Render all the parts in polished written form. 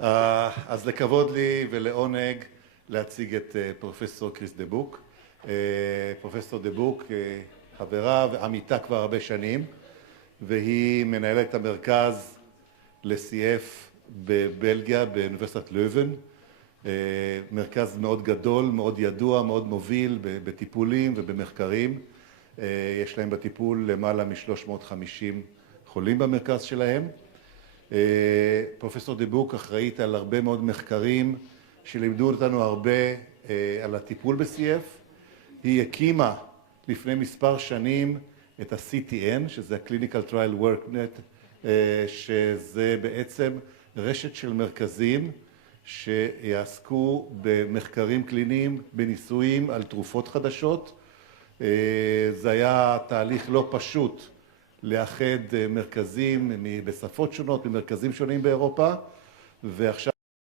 אז לכבוד לי ולעונג להציג את פרופסור כריס דה בואק. פרופסור דה בואק חברה ועמיתה כבר הרבה שנים, והיא מנהלת המרכז ל-CF בבלגיה, באוניברסיטת לובן. מרכז מאוד גדול, מאוד ידוע, מאוד מוביל בטיפולים ובמחקרים. יש להם בטיפול למעלה מ-350 חולים במרכז שלהם. פרופסור דה בואק אחראית על הרבה מאוד מחקרים שלימדו אותנו הרבה על הטיפול ב-CF. היא הקימה לפני מספר שנים את ה-CTN, שזה ה-Clinical Trial Worknet, שזה בעצם רשת של מרכזים שיעסקו במחקרים קליניים, בניסויים על תרופות חדשות. זה היה תהליך לא פשוט לאחד מרכזים בשפות שונות, במרכזים שונים באירופה, ועכשיו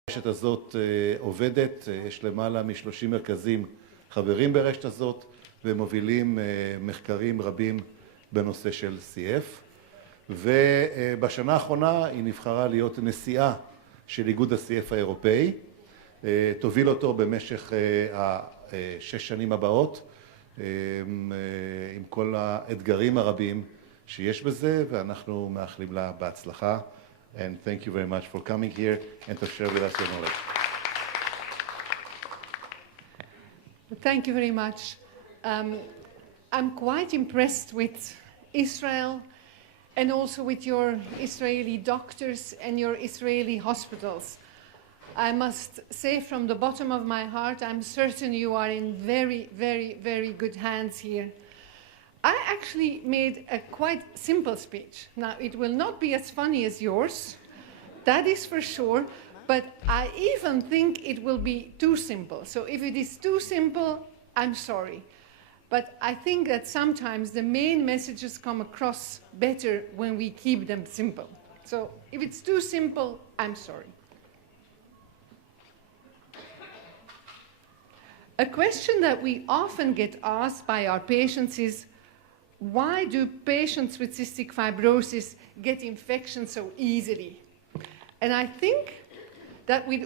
הרשת הזאת עובדת, יש למעלה מ-30 מרכזים חברים ברשת הזאת, ומובילים מחקרים רבים בנושא של CF. ובשנה האחרונה היא נבחרה להיות נשיאה של ארגון הCf הארופאי, תוביל אותו במשך השש שנים הבאות, עם כל האתגרים הרבים שיש בזה, ואנחנו מאחלים לה בהצלחה. And thank you very much for coming here and to share with us your knowledge. Thank you very much. I'm quite impressed with Israel and also with your Israeli doctors and your Israeli hospitals. I must say from the bottom of my heart, I'm certain you are in very, very, very good hands here. I actually made a quite simple speech. Now, it will not be as funny as yours, that is for sure, but I even think it will be too simple. So if it is too simple, I'm sorry. But I think that sometimes the main messages come across better when we keep them simple. So if it's too simple, I'm sorry. A question that we often get asked by our patients is, why do patients with cystic fibrosis get infections so easily? And I think that we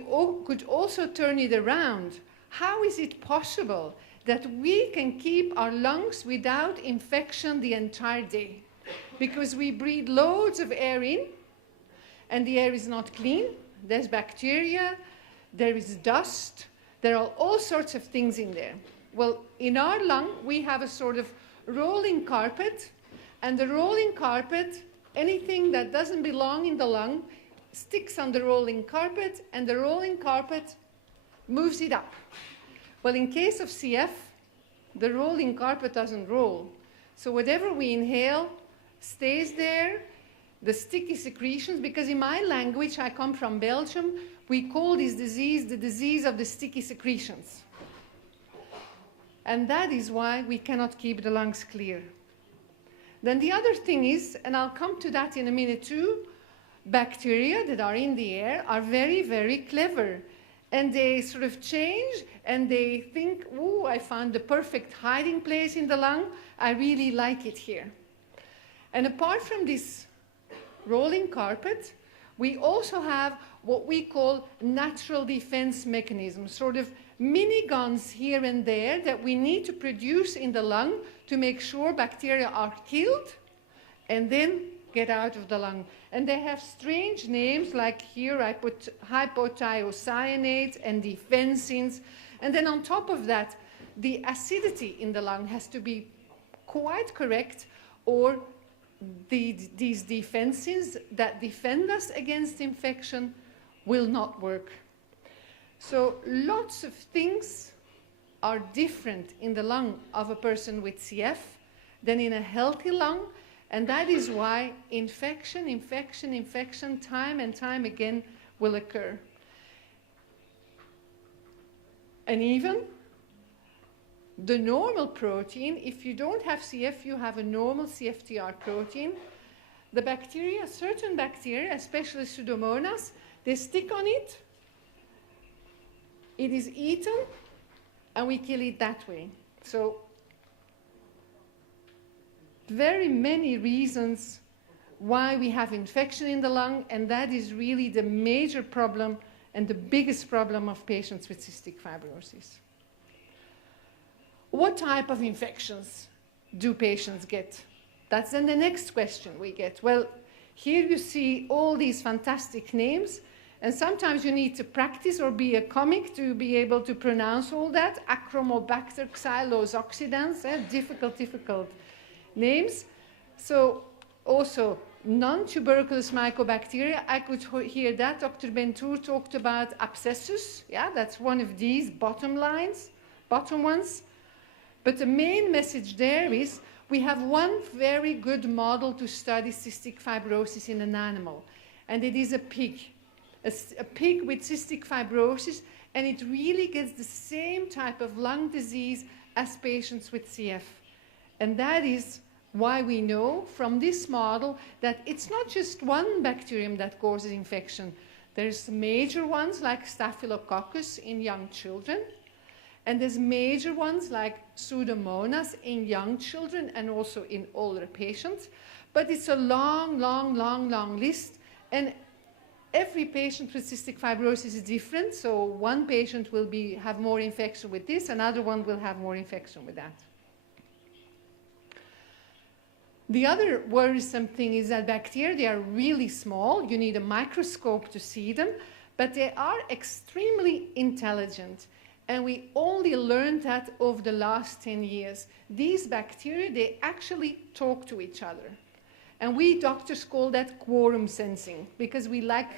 could also turn it around. How is it possible that we can keep our lungs without infection the entire day? Because we breathe loads of air in, and the air is not clean. There's bacteria, there is dust, there are all sorts of things in there. Well, in our lung, we have a sort of rolling carpet, and the rolling carpet, anything that doesn't belong in the lung, sticks on the rolling carpet, and the rolling carpet moves it up. Well, in case of CF, the rolling carpet doesn't roll. So whatever we inhale stays there, the sticky secretions, because in my language, I come from Belgium, we call this disease the disease of the sticky secretions. And that is why we cannot keep the lungs clear. Then the other thing is, and I'll come to that in a minute too, bacteria that are in the air are very, very clever. And they sort of change, and they think, oh, I found the perfect hiding place in the lung. I really like it here. And apart from this rolling carpet, we also have what we call natural defense mechanisms, sort of mini guns here and there that we need to produce in the lung to make sure bacteria are killed and then get out of the lung. And they have strange names, like here I put hypothiocyanates and defensins. And then on top of that, the acidity in the lung has to be quite correct, or these defensins that defend us against infection will not work. So lots of things are different in the lung of a person with CF than in a healthy lung, and that is why infection, time and time again will occur. And even the normal protein, if you don't have CF, you have a normal CFTR protein. The bacteria, certain bacteria, especially Pseudomonas, they stick on it. It is eaten, and we kill it that way. So very many reasons why we have infection in the lung, and that is really the major problem and the biggest problem of patients with cystic fibrosis. What type of infections do patients get? That's then the next question we get. Well, here you see all these fantastic names, and sometimes you need to practice or be a comic to be able to pronounce all that. Acromobacter xylose oxidans, difficult names. So also non-tuberculous mycobacteria, I could hear that. Dr. Bentour talked about abscessus. Yeah, that's one of these bottom ones. But the main message there is we have one very good model to study cystic fibrosis in an animal, and it is a pig. A pig with cystic fibrosis, and it really gets the same type of lung disease as patients with CF. And that is why we know from this model that it's not just one bacterium that causes infection. There's major ones like Staphylococcus in young children, and there's major ones like Pseudomonas in young children and also in older patients. But it's a long list, and every patient with cystic fibrosis is different, so one patient will have more infection with this, another one will have more infection with that. The other worrisome thing is that bacteria, they are really small. You need a microscope to see them, but they are extremely intelligent. And we only learned that over the last 10 years. These bacteria, they actually talk to each other. And we doctors call that quorum sensing, because we like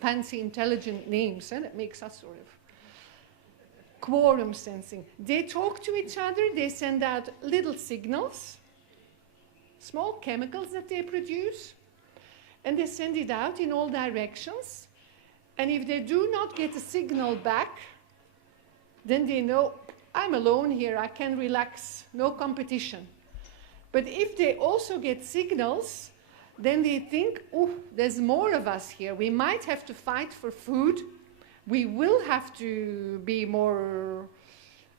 fancy, intelligent names, and it makes us sort of quorum sensing. They talk to each other, they send out little signals, small chemicals that they produce, and they send it out in all directions. And if they do not get a signal back, then they know, I'm alone here, I can relax, no competition. But if they also get signals, then they think, oh, there's more of us here. We might have to fight for food. We will have to be more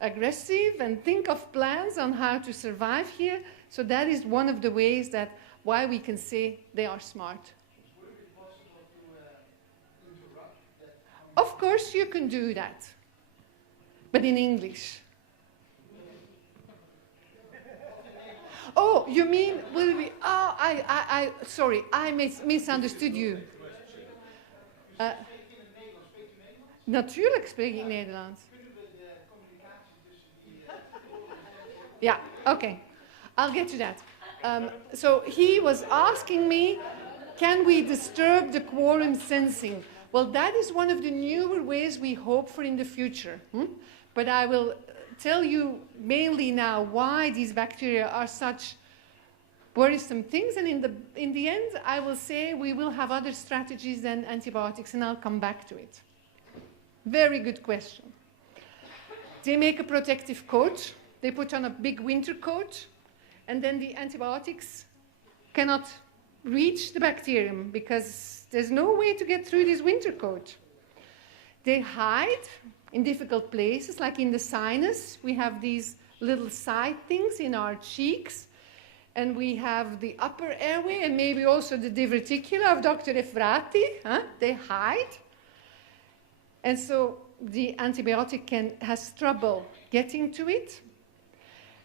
aggressive and think of plans on how to survive here. So that is one of the ways that why we can say they are smart. Would it be possible to interrupt that? Of course you can do that, but in English. Oh, you mean, will we, oh, sorry, I misunderstood you. Natuurlijk spreek ik Nederlands. Yeah, okay. I'll get to that. So he was asking me, can we disturb the quorum sensing? Well, that is one of the newer ways we hope for in the future. But I will tell you mainly now why these bacteria are such worrisome things, and in the end I will say we will have other strategies than antibiotics, and I'll come back to it. Very good question. They make a protective coat, they put on a big winter coat, and then the antibiotics cannot reach the bacterium because there's no way to get through this winter coat. They hide in difficult places, like in the sinus. We have these little side things in our cheeks, and we have the upper airway and maybe also the diverticula of Dr. Efrati. They hide. And so the antibiotic has trouble getting to it.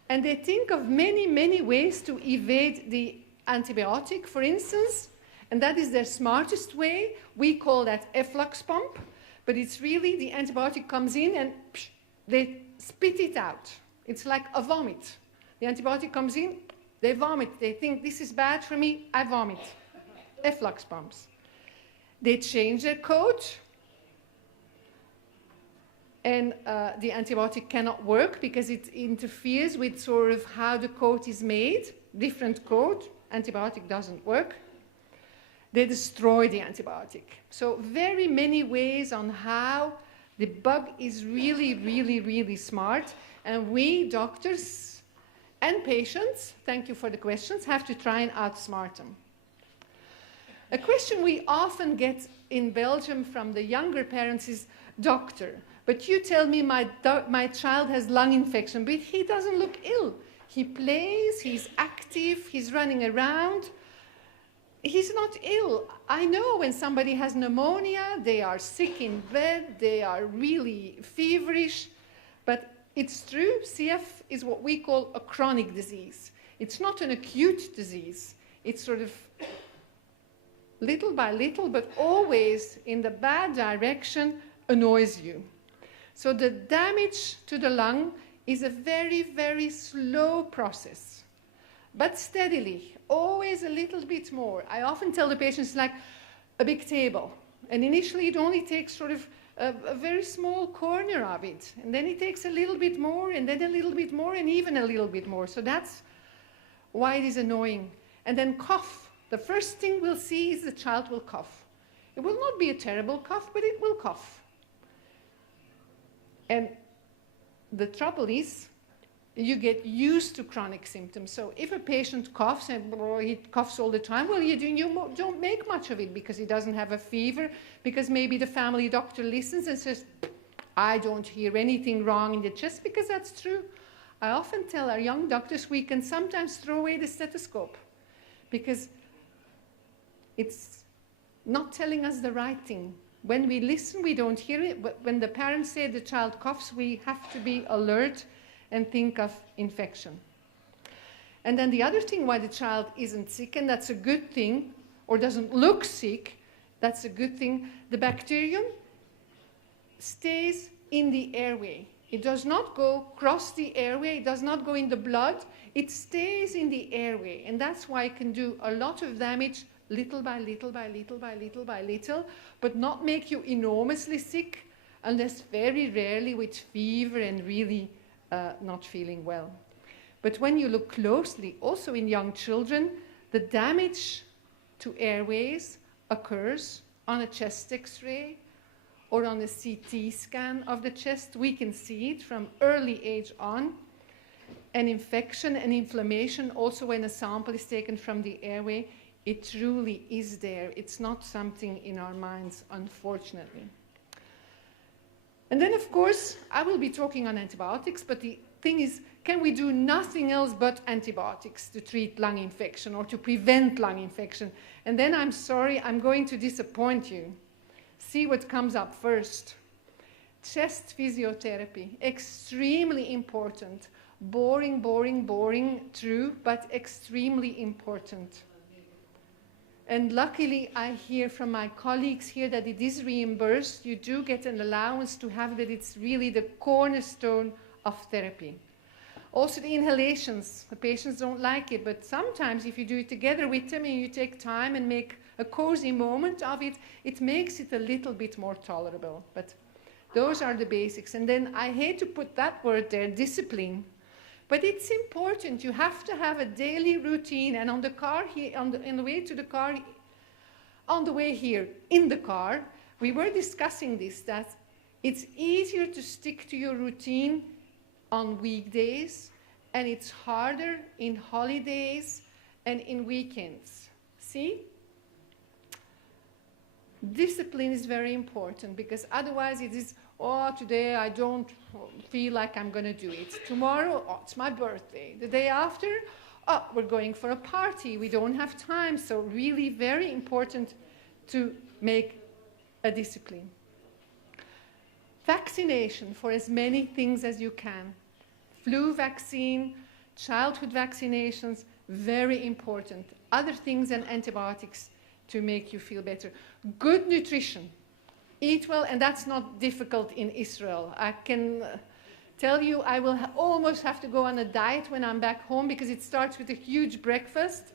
And they think of many ways to evade the antibiotic, for instance, and that is their smartest way. We call that efflux pump, but it's really the antibiotic comes in and they spit it out. It's like a vomit. The antibiotic comes in, they vomit. They think, this is bad for me, I vomit. Efflux pumps. They change their coat, and the antibiotic cannot work because it interferes with sort of how the coat is made. Different coat, antibiotic doesn't work. They destroy the antibiotic. So very many ways on how the bug is really smart, and we doctors and patients, thank you for the questions, have to try and outsmart them. A question we often get in Belgium from the younger parents is, doctor, but you tell me my child has lung infection, but he doesn't look ill. He plays, he's active, he's running around. he's not ill. I know when somebody has pneumonia, they are sick in bed, they are really feverish, but it's true, CF is what we call a chronic disease. It's not an acute disease. It's sort of little by little, but always in the bad direction, annoys you. So the damage to the lung is a very, very slow process, but steadily, always a little bit more. I often tell the patients like a big table, and initially it only takes sort of a very small corner of it, and then it takes a little bit more, and then a little bit more, and even a little bit more. So that's why it is annoying. And then cough. The first thing we'll see is the child will cough. It will not be a terrible cough, but it will cough. And the trouble is, you get used to chronic symptoms. So if a patient coughs and he coughs all the time, well, you don't make much of it because he doesn't have a fever, because maybe the family doctor listens and says, I don't hear anything wrong in the chest, because that's true. I often tell our young doctors we can sometimes throw away the stethoscope because it's not telling us the right thing. When we listen, we don't hear it, but when the parents say the child coughs, we have to be alert and think of infection. And then the other thing why the child isn't sick, and that's a good thing, or doesn't look sick, that's a good thing, the bacterium stays in the airway. It does not go across the airway, it does not go in the blood, it stays in the airway, and that's why it can do a lot of damage little by little by little by little by little, but not make you enormously sick unless very rarely with fever and really not feeling well. But when you look closely, also in young children, the damage to airways occurs on a chest X-ray or on a CT scan of the chest. We can see it from early age on. And infection and inflammation, also when a sample is taken from the airway, it truly is there. It's not something in our minds, unfortunately. And then, of course, I will be talking on antibiotics, but the thing is, can we do nothing else but antibiotics to treat lung infection or to prevent lung infection? And then I'm sorry, I'm going to disappoint you. See what comes up first. Chest physiotherapy, extremely important. Boring, boring, boring, true, but extremely important. And luckily, I hear from my colleagues here that it is reimbursed. You do get an allowance to have that. It's really the cornerstone of therapy. Also, the inhalations. The patients don't like it, but sometimes if you do it together with them and you take time and make a cozy moment of it, it makes it a little bit more tolerable. But those are the basics. And then I hate to put that word there, discipline. But it's important. You have to have a daily routine. And on the car here, on the way to the car, on the way here in the car, we were discussing this, that it's easier to stick to your routine on weekdays, and it's harder in holidays and in weekends. See? Discipline is very important, because otherwise it is, oh, today I don't feel like I'm going to do it. Tomorrow, oh, it's my birthday. The day after, oh, we're going for a party. We don't have time. So really very important to make a discipline. Vaccination for as many things as you can. Flu vaccine, childhood vaccinations, very important. Other things than antibiotics to make you feel better. Good nutrition. Eat well, and that's not difficult in Israel. I can tell you I will almost have to go on a diet when I'm back home, because it starts with a huge breakfast.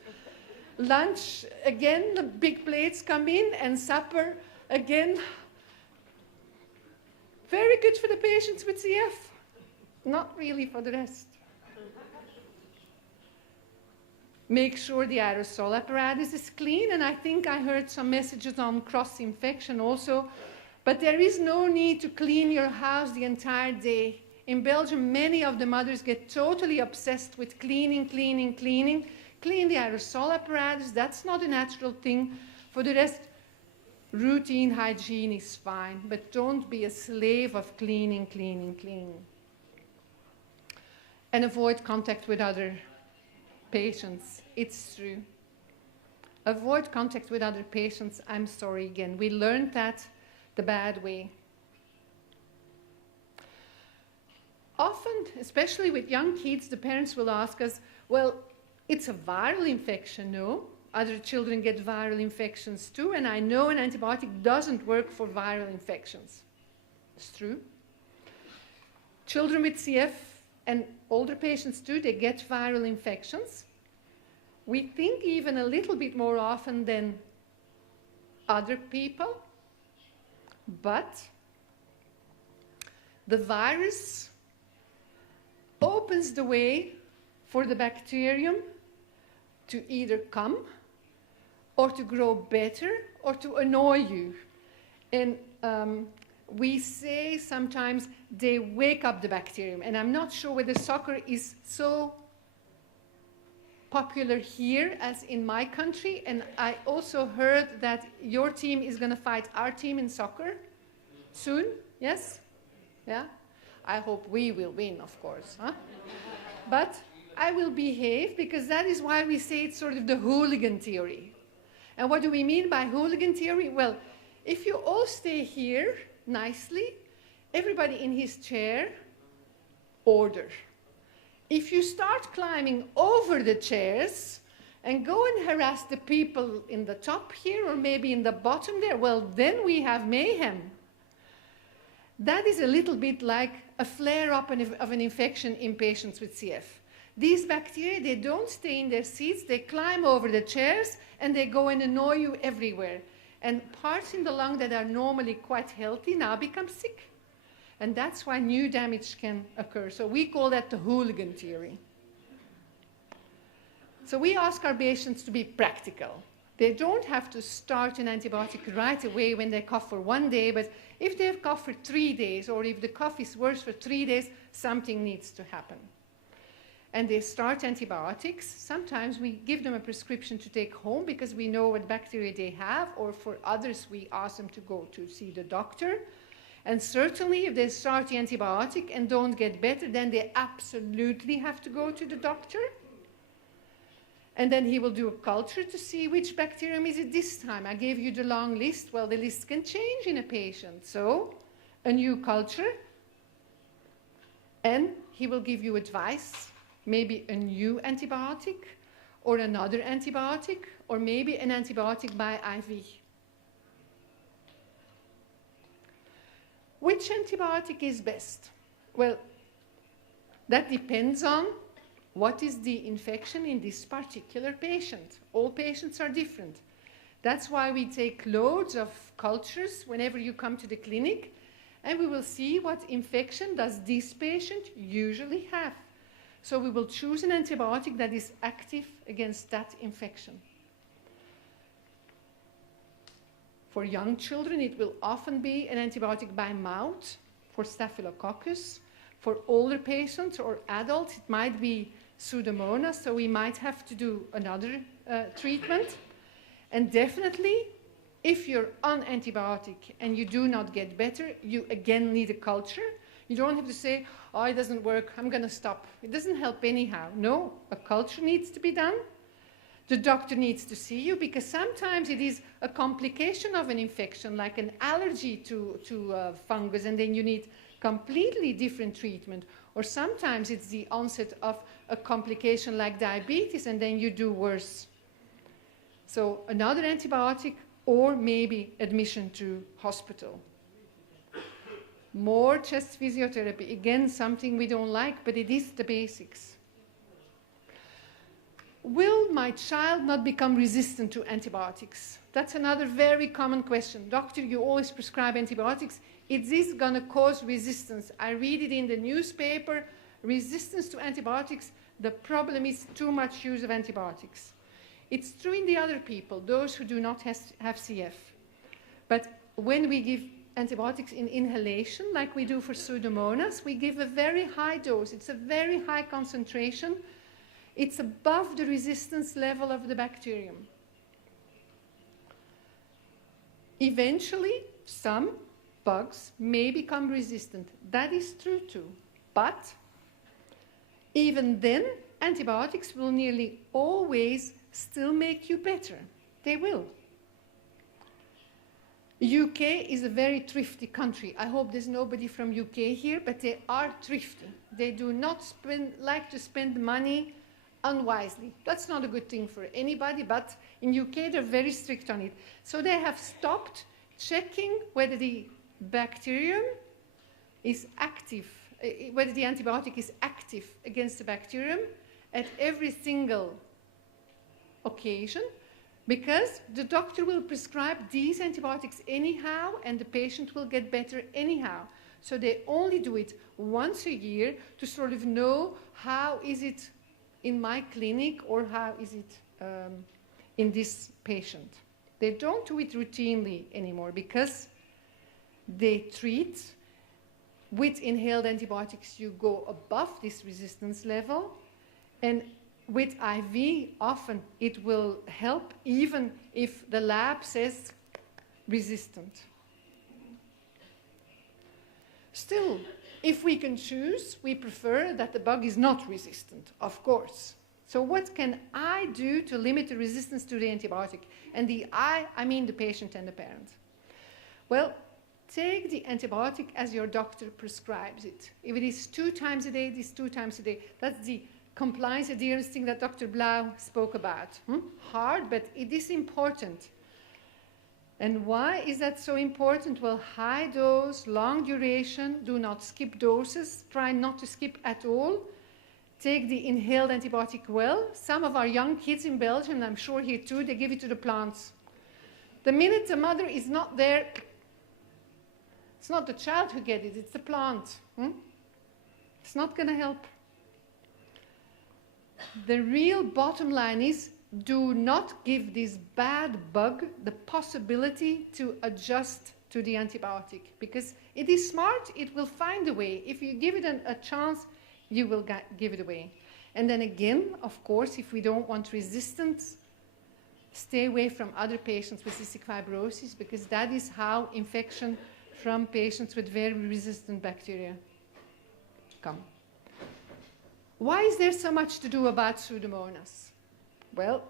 Lunch, again, the big plates come in, and supper, again. Very good for the patients with CF. Not really for the rest. Make sure the aerosol apparatus is clean, and I think I heard some messages on cross-infection also. But there is no need to clean your house the entire day. In Belgium, many of the mothers get totally obsessed with cleaning, cleaning, cleaning. Clean the aerosol apparatus, that's not a natural thing. For the rest, routine hygiene is fine, but don't be a slave of cleaning, cleaning, cleaning. And avoid contact with other patients. It's true. Avoid contact with other patients. I'm sorry again. We learned that the bad way. Often, especially with young kids, the parents will ask us, well, it's a viral infection, no? Other children get viral infections too, and I know an antibiotic doesn't work for viral infections. It's true. Children with CF and older patients too, they get viral infections. We think even a little bit more often than other people, but the virus opens the way for the bacterium to either come or to grow better or to annoy you. And we say sometimes they wake up the bacterium. And I'm not sure whether soccer is so popular here as in my country. And I also heard that your team is going to fight our team in soccer soon. Yes? Yeah? I hope we will win, of course. Huh? But I will behave, because that is why we say it's sort of the hooligan theory. And what do we mean by hooligan theory? Well, if you all stay here nicely, everybody in his chair, order. If you start climbing over the chairs and go and harass the people in the top here or maybe in the bottom there, well, then we have mayhem. That is a little bit like a flare-up of an infection in patients with CF. These bacteria, they don't stay in their seats, they climb over the chairs and they go and annoy you everywhere. And parts in the lung that are normally quite healthy now become sick. And that's why new damage can occur. So we call that the hooligan theory. So we ask our patients to be practical. They don't have to start an antibiotic right away when they cough for 1 day, but if they've coughed for 3 days, or if the cough is worse for 3 days, something needs to happen. And they start antibiotics. Sometimes we give them a prescription to take home because we know what bacteria they have, or for others we ask them to go to see the doctor. And certainly if they start the antibiotic and don't get better, then they absolutely have to go to the doctor. And then he will do a culture to see which bacterium is it this time. I gave you the long list. Well, the list can change in a patient. So a new culture, and he will give you advice, maybe a new antibiotic or another antibiotic, or maybe an antibiotic by IV. Which antibiotic is best? Well, that depends on what is the infection in this particular patient. All patients are different. That's why we take loads of cultures whenever you come to the clinic, and we will see what infection does this patient usually have. So we will choose an antibiotic that is active against that infection. For young children, it will often be an antibiotic by mouth for Staphylococcus. For older patients or adults, it might be Pseudomonas, so we might have to do another treatment. And definitely, if you're on antibiotic and you do not get better, you again need a culture. You don't have to say, oh, it doesn't work, I'm going to stop. It doesn't help anyhow. No, a culture needs to be done. The doctor needs to see you, because sometimes it is a complication of an infection, like an allergy to fungus, and then you need completely different treatment. Or sometimes it's the onset of a complication like diabetes, and then you do worse. So another antibiotic, or maybe admission to hospital. More chest physiotherapy. Again, something we don't like, but it is the basics. Will my child not become resistant to antibiotics? That's another very common question. Doctor, you always prescribe antibiotics. Is this going to cause resistance? I read it in the newspaper. Resistance to antibiotics. The problem is too much use of antibiotics. It's true in the other people, those who do not have CF. But when we give antibiotics in inhalation, like we do for Pseudomonas, we give a very high dose. It's a very high concentration. It's above the resistance level of the bacterium. Eventually, some bugs may become resistant. That is true too. But even then, antibiotics will nearly always still make you better. They will. UK is a very thrifty country. I hope there's nobody from UK here, but they are thrifty. They do not like to spend money unwisely. That's not a good thing for anybody, but in UK they're very strict on it. So they have stopped checking whether the bacterium is active, whether the antibiotic is active against the bacterium at every single occasion, because the doctor will prescribe these antibiotics anyhow and the patient will get better anyhow. So they only do it once a year to sort of know how is it in my clinic or how is it in this patient. They don't do it routinely anymore because they treat with inhaled antibiotics. You go above this resistance level, and with IV, often it will help even if the lab says resistant. Still, if we can choose, we prefer that the bug is not resistant, of course. So what can I do to limit the resistance to the antibiotic? And the I mean the patient and the parent. Well, take the antibiotic as your doctor prescribes it. If it is 2 times a day, it is 2 times a day. That's the compliance adherence thing that Dr. Blau spoke about. Hard, but it is important. And why is that so important? Well, high dose, long duration, do not skip doses, try not to skip at all. Take the inhaled antibiotic well. Some of our young kids in Belgium, and I'm sure here too, they give it to the plants. The minute the mother is not there, it's not the child who gets it, it's the plant. It's not going to help. The real bottom line is, do not give this bad bug the possibility to adjust to the antibiotic, because it is smart, it will find a way. If you give it a chance, you will give it away. And then again, of course, if we don't want resistance, stay away from other patients with cystic fibrosis, because that is how infection from patients with very resistant bacteria come. Why is there so much to do about Pseudomonas? Well,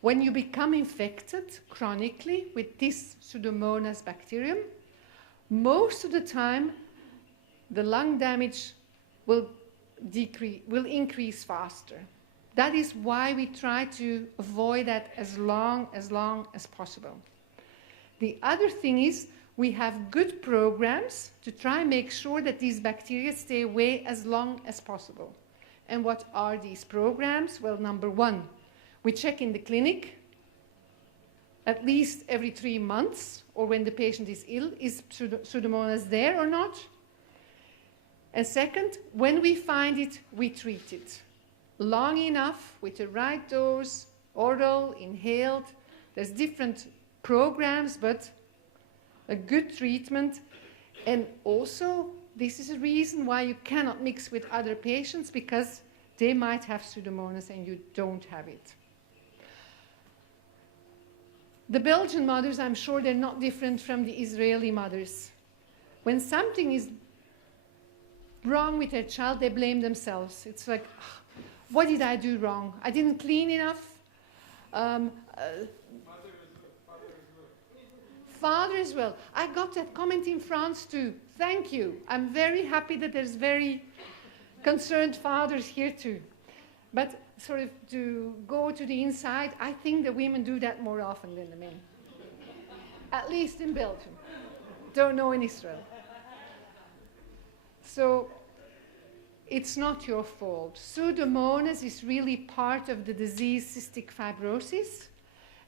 when you become infected chronically with this Pseudomonas bacterium, most of the time the lung damage will increase faster. That is why we try to avoid that as long as possible. The other thing is, we have good programs to try and make sure that these bacteria stay away as long as possible. And what are these programs? Well, number one, we check in the clinic at least every 3 months, or when the patient is ill, is Pseudomonas there or not? And second, when we find it, we treat it long enough with the right dose, oral, inhaled. There's different programs, but a good treatment. And also, this is a reason why you cannot mix with other patients, because they might have Pseudomonas and you don't have it. The Belgian mothers, I'm sure they're not different from the Israeli mothers. When something is wrong with their child, they blame themselves. It's like, what did I do wrong? I didn't clean enough. Father as well. I got that comment in France too. Thank you. I'm very happy that there's very concerned fathers here too. But sort of to go to the inside, I think the women do that more often than the men. At least in Belgium. Don't know in Israel. So it's not your fault. Pseudomonas is really part of the disease cystic fibrosis.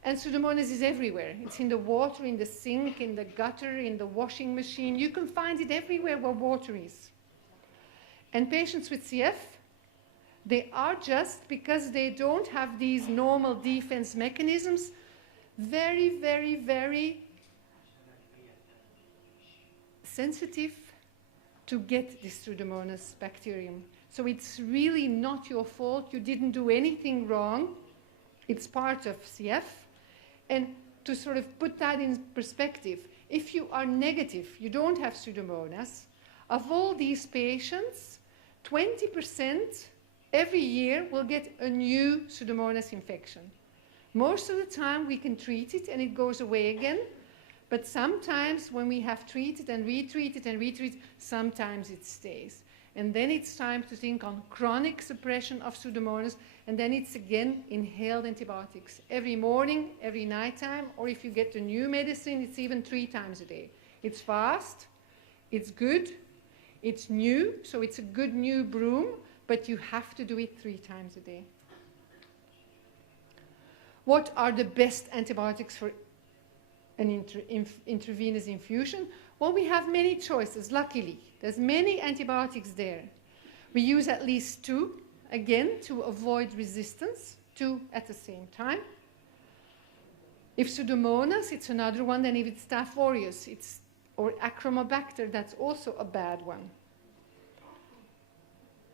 And Pseudomonas is everywhere. It's in the water, in the sink, in the gutter, in the washing machine. You can find it everywhere where water is. And patients with CF, they are just, because they don't have these normal defense mechanisms, very, very, very sensitive to get this Pseudomonas bacterium. So it's really not your fault. You didn't do anything wrong. It's part of CF. And to sort of put that in perspective, if you are negative, you don't have Pseudomonas, of all these patients, 20% every year will get a new Pseudomonas infection. Most of the time we can treat it and it goes away again, but sometimes when we have treated and retreated and retreated, sometimes it stays. And then it's time to think on chronic suppression of Pseudomonas, and then it's again inhaled antibiotics. Every morning, every nighttime, or if you get the new medicine, it's even 3 times a day. It's fast, it's good, it's new, so it's a good new broom, but you have to do it 3 times a day. What are the best antibiotics for an intravenous infusion? Well, we have many choices, luckily. There's many antibiotics there. We use at least 2, again, to avoid resistance, 2 at the same time. If Pseudomonas, it's another one. Then if it's Staph aureus, or Achromobacter, that's also a bad one.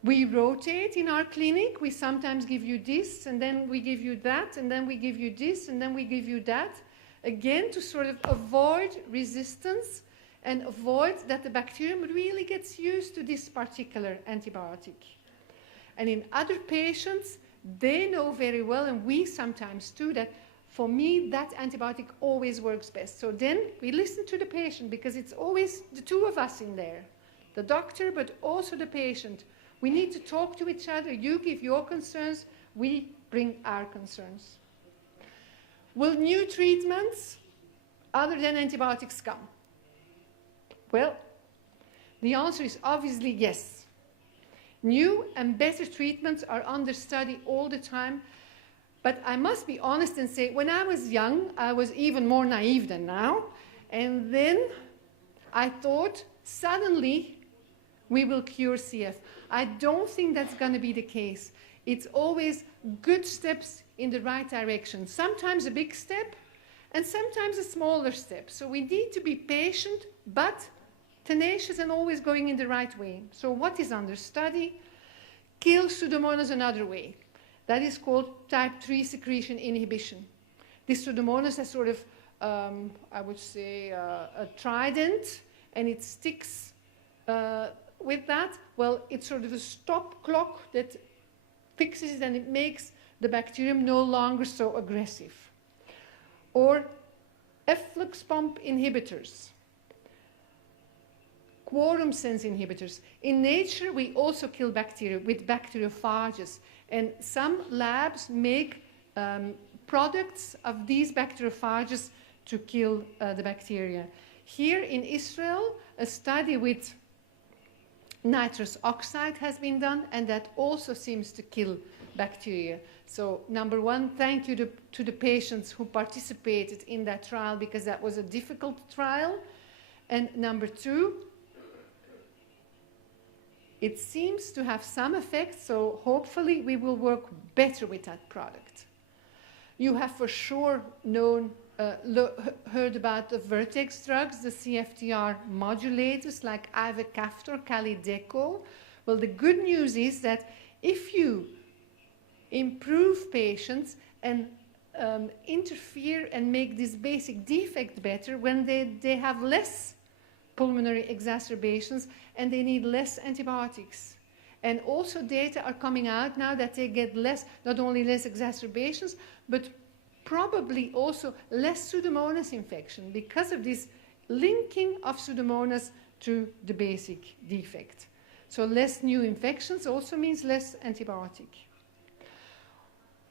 We rotate in our clinic. We sometimes give you this, and then we give you that, and then we give you this, and then we give you that. Again, to sort of avoid resistance and avoid that the bacterium really gets used to this particular antibiotic. And in other patients, they know very well, and we sometimes too, that for me, that antibiotic always works best. So then we listen to the patient, because it's always the 2 of us in there, the doctor, but also the patient. We need to talk to each other. You give your concerns, we bring our concerns. Will new treatments other than antibiotics come? Well, the answer is obviously yes. New and better treatments are under study all the time. But I must be honest and say, when I was young, I was even more naive than now. And then I thought, suddenly, we will cure CF. I don't think that's going to be the case. It's always good steps in the right direction. Sometimes a big step, and sometimes a smaller step. So we need to be patient, but tenacious and always going in the right way. So what is under study? Kill Pseudomonas another way. That is called type 3 secretion inhibition. This Pseudomonas has sort of, I would say, a trident, and it sticks with that. Well, it's sort of a stop clock that fixes it, and it makes the bacterium no longer so aggressive. Or efflux pump inhibitors, quorum sense inhibitors. In nature, we also kill bacteria with bacteriophages, and some labs make products of these bacteriophages to kill the bacteria. Here in Israel, a study with nitrous oxide has been done, and that also seems to kill bacteria. So, number 1, thank you to the patients who participated in that trial, because that was a difficult trial. And number 2, it seems to have some effect, so hopefully we will work better with that product. You have for sure heard about the Vertex drugs, the CFTR modulators like ivacaftor, Calideco. Well, the good news is that if you improve patients and interfere and make this basic defect better, when they have less pulmonary exacerbations and they need less antibiotics. And also data are coming out now that they get less, not only less exacerbations, but probably also less Pseudomonas infection because of this linking of Pseudomonas to the basic defect. So less new infections also means less antibiotic.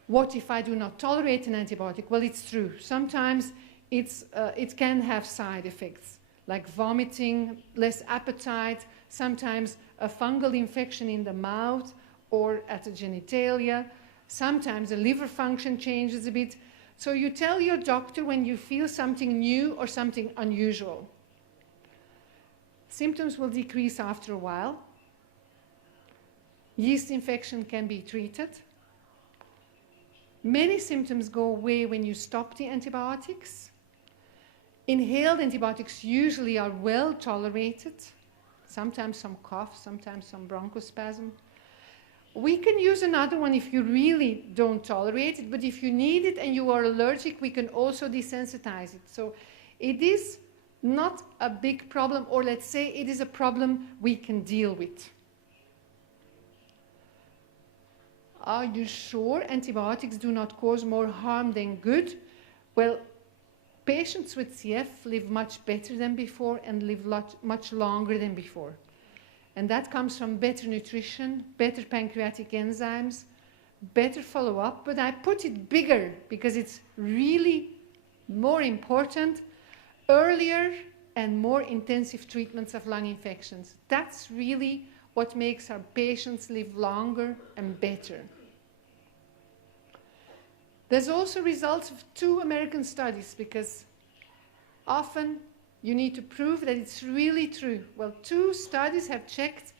What if I do not tolerate an antibiotic? Well, it's true. Sometimes it can have side effects, like vomiting, less appetite, sometimes a fungal infection in the mouth or at the genitalia. Sometimes the liver function changes a bit. So you tell your doctor when you feel something new or something unusual. Symptoms will decrease after a while. Yeast infection can be treated. Many symptoms go away when you stop the antibiotics. Inhaled antibiotics usually are well tolerated. Sometimes some cough, sometimes some bronchospasm. We can use another one if you really don't tolerate it, but if you need it and you are allergic, we can also desensitize it. So it is not a big problem, or let's say it is a problem we can deal with. Are you sure antibiotics do not cause more harm than good? Well, patients with CF live much better than before and live much longer than before. And that comes from better nutrition, better pancreatic enzymes, better follow-up, but I put it bigger because it's really more important, earlier and more intensive treatments of lung infections. That's really what makes our patients live longer and better. There's also results of 2 American studies, because often you need to prove that it's really true. Well, 2 studies have checked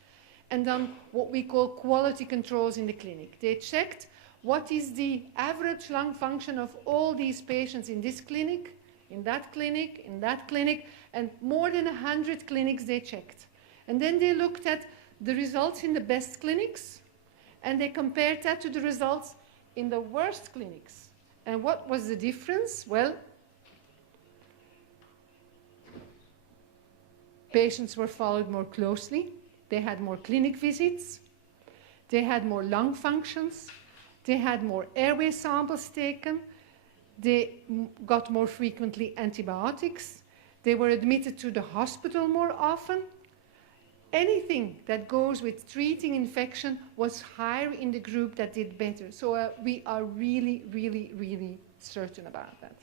and done what we call quality controls in the clinic. They checked what is the average lung function of all these patients in this clinic, in that clinic, in that clinic, and more than 100 clinics they checked. And then they looked at the results in the best clinics, and they compared that to the results in the worst clinics. And what was the difference? Well, patients were followed more closely. They had more clinic visits. They had more lung functions. They had more airway samples taken. They got more frequently antibiotics. They were admitted to the hospital more often. Anything that goes with treating infection was higher in the group that did better. So we are really, really, really certain about that.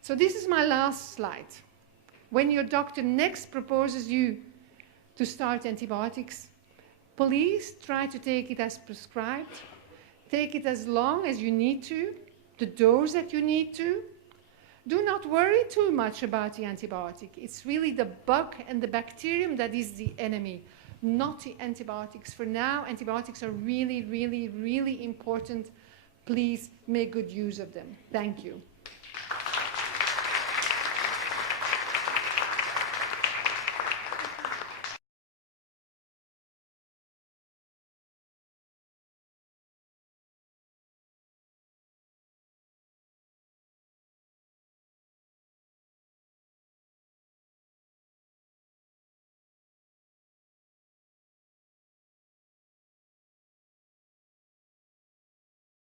So this is my last slide. When your doctor next proposes you to start antibiotics, please try to take it as prescribed. Take it as long as you need to, the dose that you need to. Do not worry too much about the antibiotic. It's really the bug and the bacterium that is the enemy, not the antibiotics. For now, antibiotics are really, really, really important. Please make good use of them. Thank you.